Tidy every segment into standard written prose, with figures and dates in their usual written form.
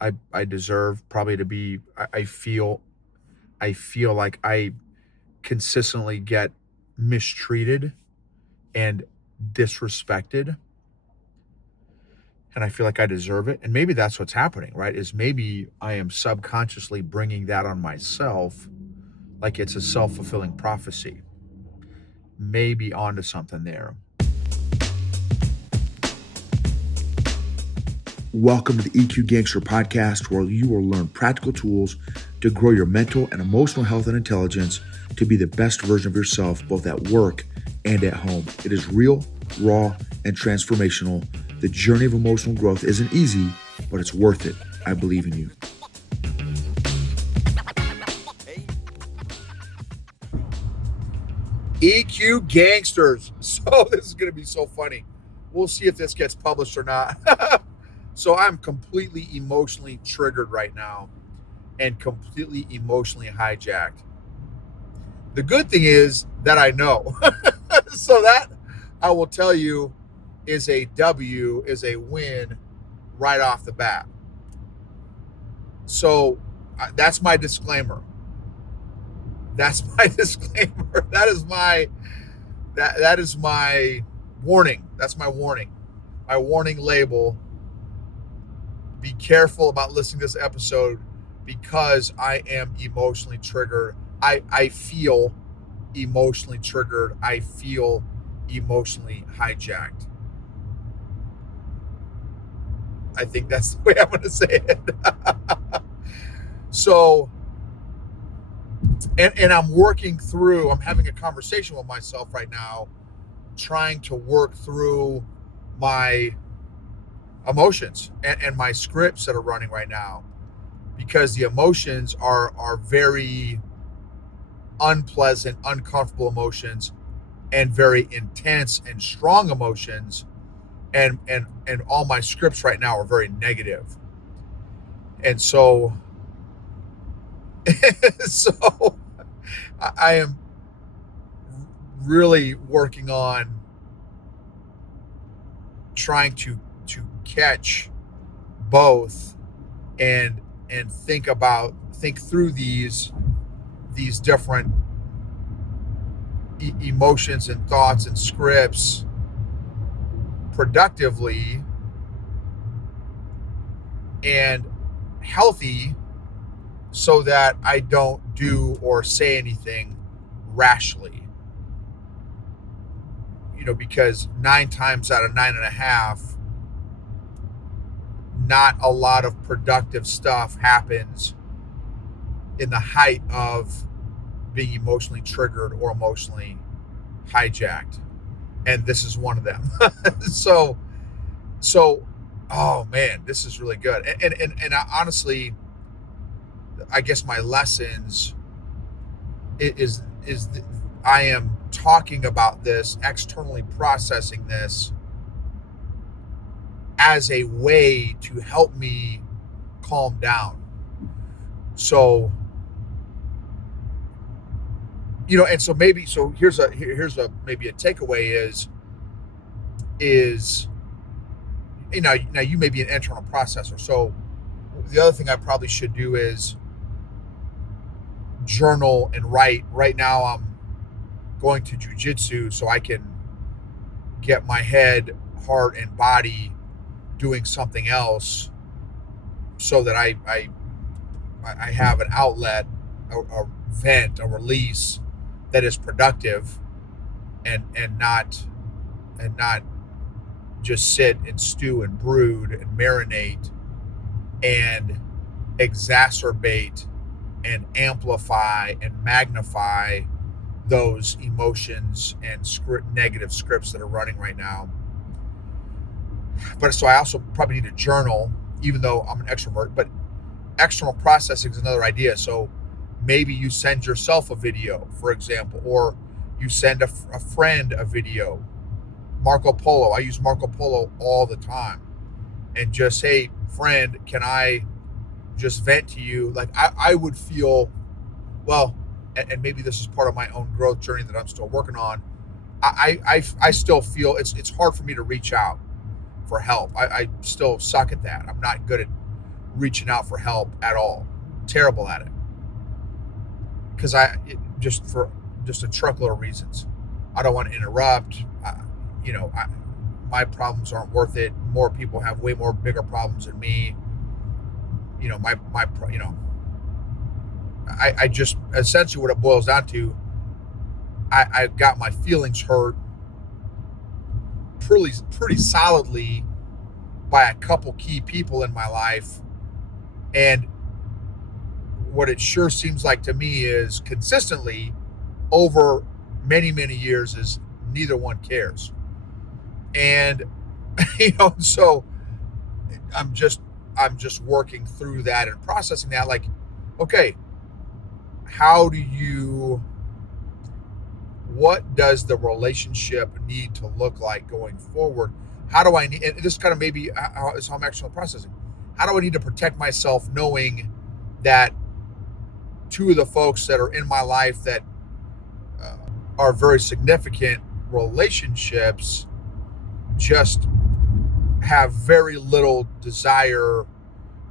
I deserve probably to be I feel like I consistently get mistreated and disrespected, and I feel like I deserve it. And maybe that's what's happening, right? Is maybe I am subconsciously bringing that on myself, like it's a self-fulfilling prophecy. Maybe onto something there. Welcome to the EQ Gangster podcast, where you will learn practical tools to grow your mental and emotional health and intelligence to be the best version of yourself, both at work and at home. It is real, raw, and transformational. The journey of emotional growth isn't easy, but it's worth it. I believe in you. EQ Gangsters. So this is going to be so funny. We'll see if this gets published or not. So I'm completely emotionally triggered right now and completely emotionally hijacked. The good thing is that I know. So that I will tell you is a W, is a win right off the bat. So that's my disclaimer. That's my disclaimer. That is my warning. That's my warning. My warning label. Be careful about listening to this episode because I am emotionally triggered. I feel emotionally triggered. I feel emotionally hijacked. I think that's the way I'm going to say it. So, and I'm working through, I'm having a conversation with myself right now, trying to work through my emotions and my scripts that are running right now, because the emotions are very unpleasant, uncomfortable emotions, and very intense and strong emotions, and all my scripts right now are very negative. And so so I am really working on trying to catch both and think through these different emotions and thoughts and scripts productively and healthy, so that I don't do or say anything rashly. Because 9 times out of 9.5, not a lot of productive stuff happens in the height of being emotionally triggered or emotionally hijacked. And this is one of them. So, oh man, this is really good. And I, honestly, I guess my lessons is I am talking about this, externally processing this as a way to help me calm down. So, and so here's a maybe a takeaway is now you may be an internal processor. So the other thing I probably should do is journal and write. Right now I'm going to jujitsu so I can get my head, heart, and body doing something else, so that I have an outlet, a vent, a release that is productive, and not just sit and stew and brood and marinate and exacerbate and amplify and magnify those emotions and negative scripts that are running right now. But so I also probably need a journal, even though I'm an extrovert. But external processing is another idea. So maybe you send yourself a video, for example, or you send a friend a video. Marco Polo. I use Marco Polo all the time. And just, hey, friend, can I just vent to you? Like I would feel, well, and maybe this is part of my own growth journey that I'm still working on. I still feel it's hard for me to reach out for help. I still suck at that. I'm not good at reaching out for help at all. Terrible at it. Because just a truckload of reasons. I don't want to interrupt. You know, my problems aren't worth it. More people have way more bigger problems than me. You know, I just essentially what it boils down to. I got my feelings hurt pretty solidly by a couple key people in my life, and what it sure seems like to me is consistently over many years is neither one cares. And so i'm just I'm just working through that and processing that, like, okay, how do you what does the relationship need to look like going forward? How do I need, and this kind of maybe is how I'm actually processing, how do I need to protect myself knowing that two of the folks that are in my life that uh, are very significant relationships just have very little desire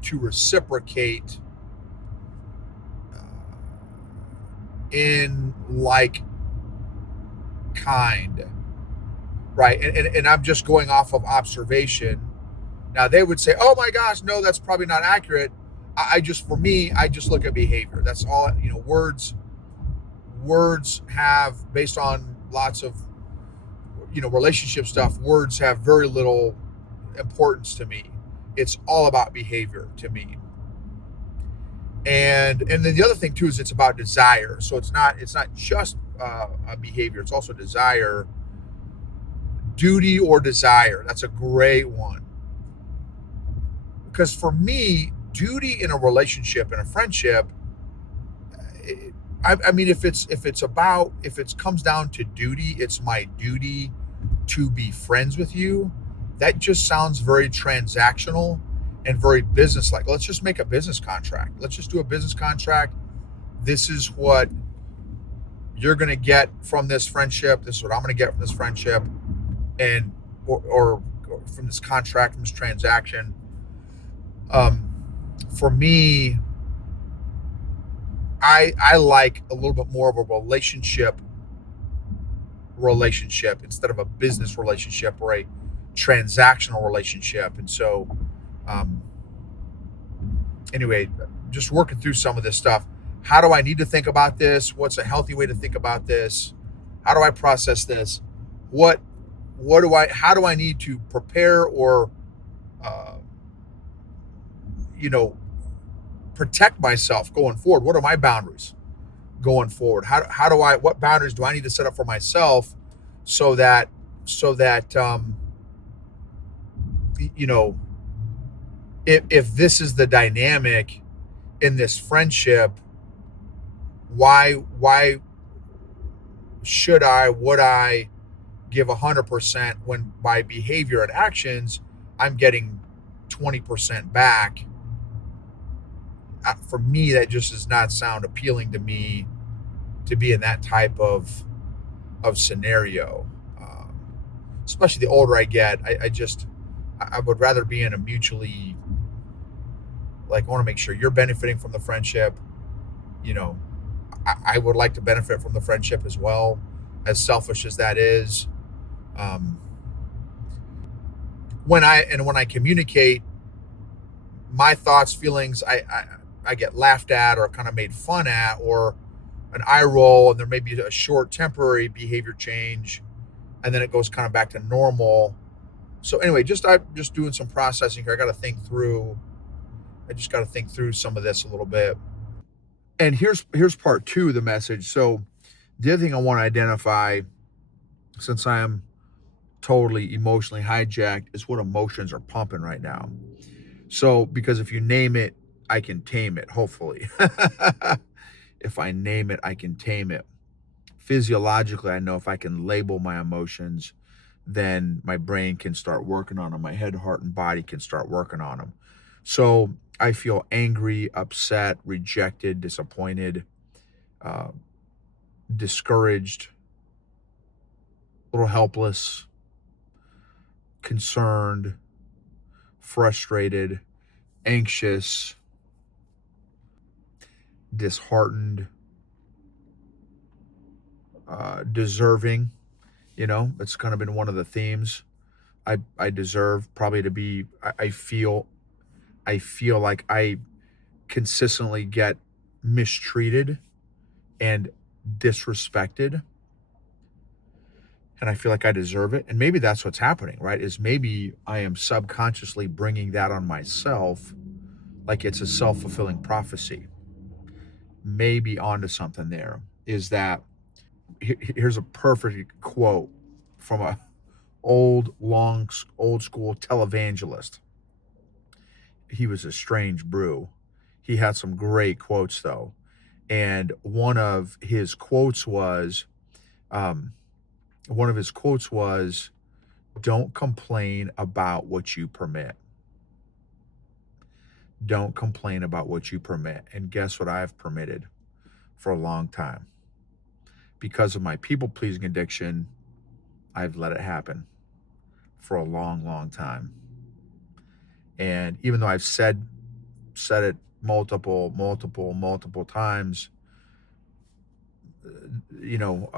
to reciprocate uh, in like kind, right? And I'm just going off of observation. Now they would say, "Oh my gosh, no, that's probably not accurate." I just, for me, I just look at behavior. That's all. Words have, based on lots of relationship stuff. Words have very little importance to me. It's all about behavior to me. And then the other thing too is it's about desire. So it's not just a behavior. It's also desire, duty or desire. That's a great one. Because for me, duty in a relationship, in a friendship, I mean, if it comes down to duty, it's my duty to be friends with you. That just sounds very transactional and very business like. Let's just make a business contract. Let's just do a business contract. This is what you're going to get from this friendship. This is what I'm going to get from this friendship, and or from this contract, from this transaction. Um, for me, I like a little bit more of a relationship instead of a business relationship or a transactional relationship. And so, um, anyway, just working through some of this stuff. How do I need to think about this? What's a healthy way to think about this? How do I process this? What what do I how do I need to prepare or uh, you know protect myself going forward? What are my boundaries going forward? How do I what boundaries do I need to set up for myself so that so that you know if this is the dynamic in this friendship, why should I would I give 100% when by behavior and actions I'm getting 20% back? For me, that just does not sound appealing to me to be in that type of scenario. Especially the older I get, I would rather be in a mutually, like, I want to make sure you're benefiting from the friendship. You know, I would like to benefit from the friendship as well, as selfish as that is. Um, when I communicate my thoughts, feelings, I get laughed at or kind of made fun at or an eye roll, and there may be a short temporary behavior change, and then it goes kind of back to normal. So anyway, I'm just doing some processing here. I just got to think through some of this a little bit. And here's part two of the message. So the other thing I want to identify, since I am totally emotionally hijacked, is what emotions are pumping right now. So, because if you name it, I can tame it, hopefully. If I name it, I can tame it. Physiologically, I know if I can label my emotions, then my brain can start working on them. My head, heart, and body can start working on them. So I feel angry, upset, rejected, disappointed, uh, discouraged, a little helpless, concerned, frustrated, anxious, disheartened, deserving. It's kind of been one of the themes. I deserve probably to be. I feel like I consistently get mistreated and disrespected, and I feel like I deserve it. And maybe that's what's happening, right? Is maybe I am subconsciously bringing that on myself, like it's a self-fulfilling prophecy. Maybe onto something there. Is that here's a perfect quote from a old school televangelist. He was a strange brew. He had some great quotes though, and um, one of his quotes was, "Don't complain about what you permit. Don't complain about what you permit." And guess what I've permitted for a long time? Because of my people pleasing addiction, I've let it happen for a long, long time. And even though I've said it multiple times, you know,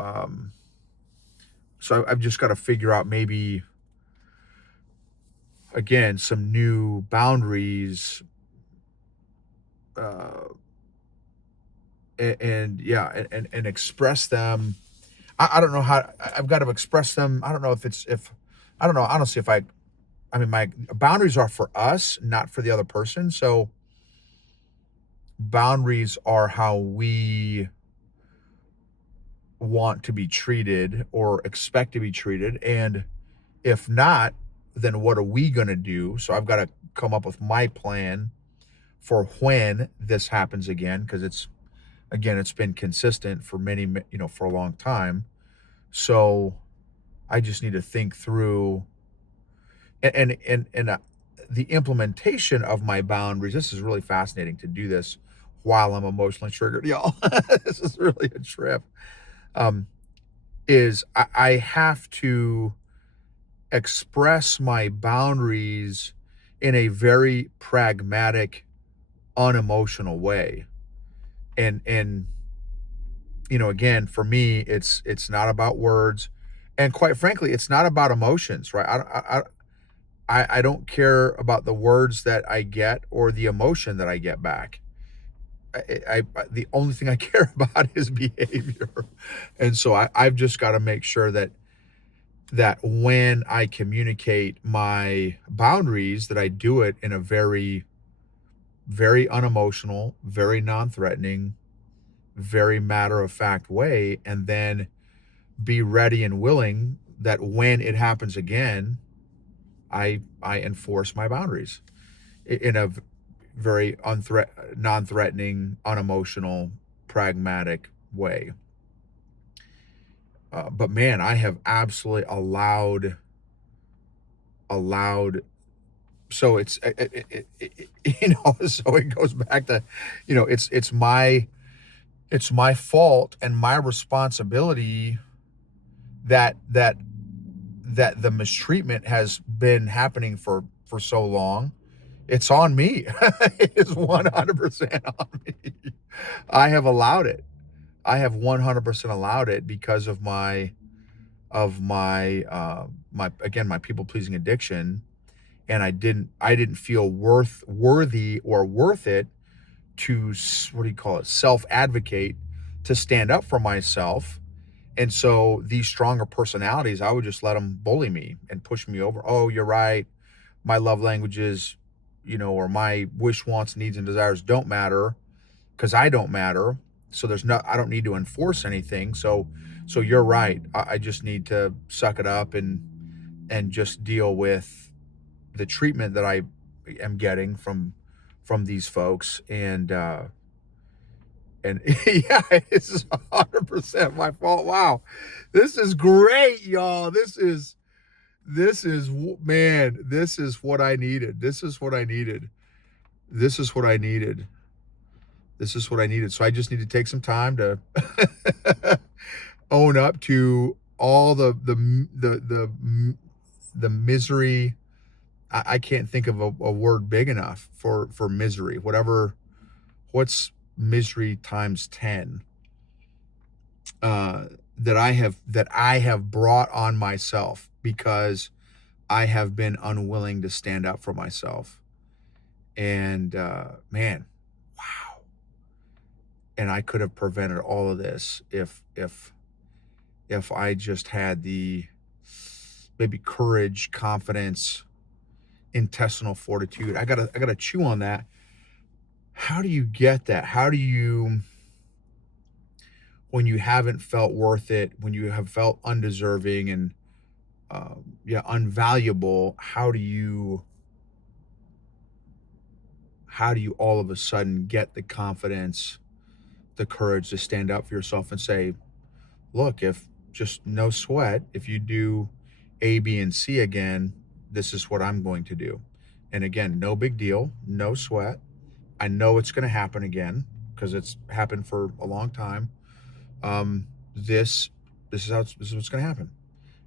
so I've just got to figure out maybe again some new boundaries, uh, and yeah, and express them. I don't know how I've got to express them. I don't know if I don't know honestly if I mean my boundaries are for us, not for the other person. So boundaries are how we want to be treated or expect to be treated, and if not, then what are we going to do? So I've got to come up with my plan for when this happens again, because it's been consistent for for a long time. So I just need to think through and the implementation of my boundaries. This is really fascinating to do this while I'm emotionally triggered, y'all. This is really a trip. Um, is I have to express my boundaries in a very pragmatic, unemotional way. And again, for me, it's not about words, and quite frankly, it's not about emotions, right? I don't care about the words that I get or the emotion that I get back. The only thing I care about is behavior, and so I've just got to make sure that when I communicate my boundaries, that I do it in a very, very unemotional, very non-threatening, very matter of fact way, and then be ready and willing that when it happens again, I enforce my boundaries in a very non-threatening, unemotional, pragmatic way. But man, I have absolutely allowed. So so it goes back to, it's my fault and my responsibility that the mistreatment has been happening for so long. It's on me. It's 100% on me. I have allowed it. I have 100% allowed it because of my people pleasing addiction, and I didn't feel worthy or worth it to, what do you call it, self advocate, to stand up for myself. And so these stronger personalities, I would just let them bully me and push me over. Oh, you're right. My love languages, or my wish, wants, needs, and desires don't matter because I don't matter. So I don't need to enforce anything. So you're right. I just need to suck it up and just deal with the treatment that I am getting from these folks. And yeah, it's 100% my fault. Wow. This is great, y'all. Man, this is what I needed. This is what I needed. This is what I needed. This is what I needed. So I just need to take some time to own up to all the misery I can't think of a word big enough for misery. What's misery times 10 that I have brought on myself because I have been unwilling to stand up for myself. And man, wow. And I could have prevented all of this if I just had the maybe courage, confidence, intestinal fortitude. I gotta chew on that. How do you get that? How do you, when you haven't felt worth it, when you have felt undeserving and yeah, unvaluable, how do you all of a sudden get the confidence, the courage to stand up for yourself and say, look, if just no sweat, if you do A, B, and C again, this is what I'm going to do. And again, no big deal, no sweat. I know it's going to happen again because it's happened for a long time. Um, this this is what's going to happen.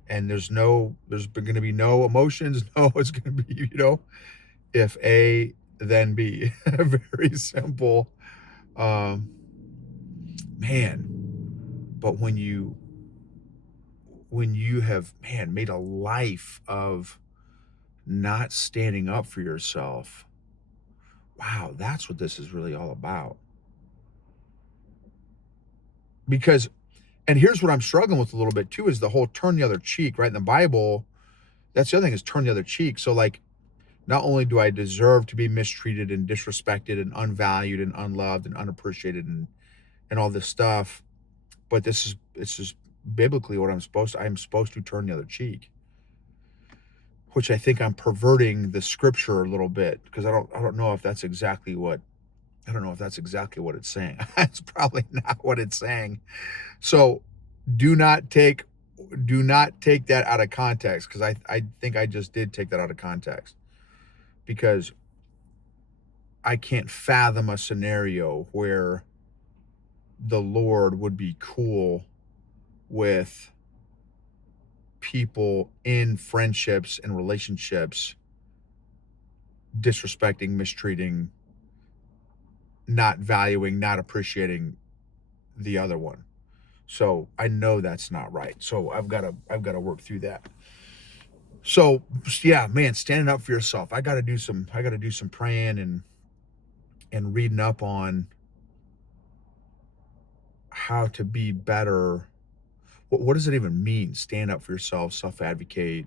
And there's going to be no emotions. No, it's going to be, if A, then B. Very simple. Um, man, but when you have, man, made a life of not standing up for yourself, wow, that's what this is really all about. Because, and here's what I'm struggling with a little bit too, is the whole turn the other cheek, right? In the Bible, that's the other thing, is turn the other cheek. So like, not only do I deserve to be mistreated and disrespected and unvalued and unloved and unappreciated and all this stuff, but this is biblically what I'm supposed to turn the other cheek, which I think I'm perverting the scripture a little bit because I don't know if that's exactly what I don't know if that's exactly what it's saying. That's probably not what it's saying. So do not take that out of context, because I think I just did take that out of context, because I can't fathom a scenario where the Lord would be cool with people in friendships and relationships disrespecting, mistreating, not valuing, not appreciating the other one. So I know that's not right. So I've got to work through that. So yeah, man, standing up for yourself. I got to do some praying and reading up on how to be better. What does it even mean? Stand up for yourself, self-advocate.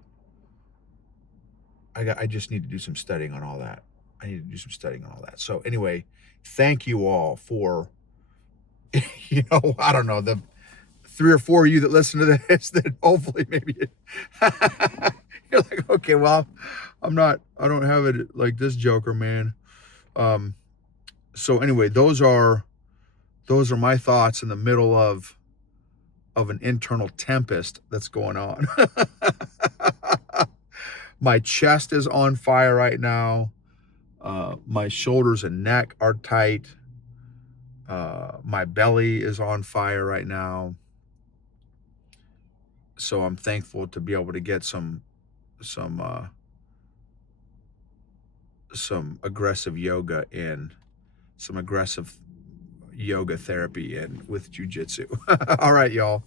I just need to do some studying on all that. I need to do some studying on all that. So anyway, thank you all for I don't know, the 3 or 4 of you that listen to this, that hopefully maybe you're like, okay, well, I don't have it like this Joker, man. Um, so anyway, those are my thoughts in the middle of an internal tempest that's going on. My chest is on fire right now. My shoulders and neck are tight. My belly is on fire right now. So I'm thankful to be able to get some uh, some aggressive yoga in, some aggressive yoga therapy in with jujitsu. All right, y'all.